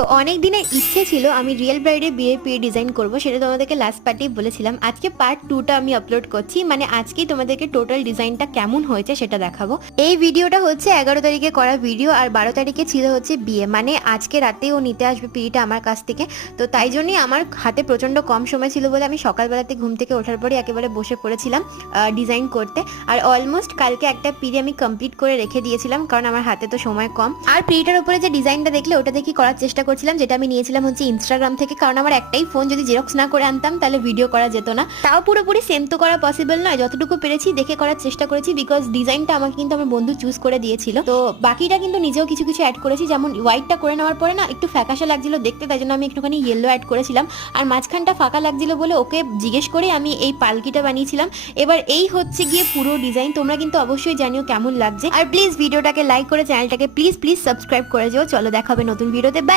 তো অনেক দিনের ইচ্ছে ছিল আমি রিয়েল ব্রাইডের বিয়ের প্রি ডিজাইন করব, সেটা তোমাদেরকে লাস্ট পার্টেই বলেছিলাম। আজকে পার্ট 2টা আমি আপলোড করছি, মানে আজকেই তোমাদেরকে টোটাল ডিজাইনটা কেমন হয়েছে সেটা দেখাবো। এই ভিডিওটা হচ্ছে 11 তারিখে করা ভিডিও, আর 12 তারিখে ছিল হচ্ছে বিয়ে, মানে আজকে রাতেই ও নিতে আসবে পিড়িটা আমার কাছ থেকে। তো তাই জন্যই আমার হাতে প্রচন্ড কম সময় ছিল বলে আমি সকালবেলাতে ঘুম থেকে ওঠার পরে একেবারে বসে পড়েছিলাম ডিজাইন করতে। আর অলমোস্ট কালকে একটা পিড়ি আমি কমপ্লিট করে রেখে দিয়েছিলাম, কারণ আমার হাতে তো সময় কম। আর পিড়িটার উপরে যে ডিজাইনটা দেখলে ওটা দেখি করার চেষ্টা করছিলাম, যেটা আমি নিয়েছিলাম হচ্ছে ইনস্টাগ্রাম থেকে, কারণ আমার একটাই ফোন, যদি জেরক্স না করে আনতাম তাহলে ভিডিও করা যেত না। তাও পুরোপুরি সেম তো করা পসিবল নয়, যতটুকু পেরেছি দেখে করার চেষ্টা করেছি, বিকজ ডিজাইনটা আমাকে কিন্তু আমার বন্ধু চুজ করে দিয়েছিল। তো বাকিটা কিন্তু নিজেও কিছু কিছু অ্যাড করেছি, যেমন হোয়াইটটা করে নেওয়ার পরে না একটু ফ্যাকাশে লাগছিল দেখতে, তাই জন্য আমি একটুখানি ইয়েলো অ্যাড করেছিলাম। আর মাঝখানটা ফাঁকা লাগছিল বলে ওকে জিজ্ঞেস করে আমি এই পালকিটা বানিয়েছিলাম। এবার এই হচ্ছে গিয়ে পুরো ডিজাইন। তোমরা কিন্তু অবশ্যই জানিও কেমন লাগছে, আর প্লিজ ভিডিওটাকে লাইক করে চ্যানেলটাকে প্লিজ প্লিজ সাবস্ক্রাইব করে যেও। চলো দেখা হবে নতুন ভিডিওতে, বাই।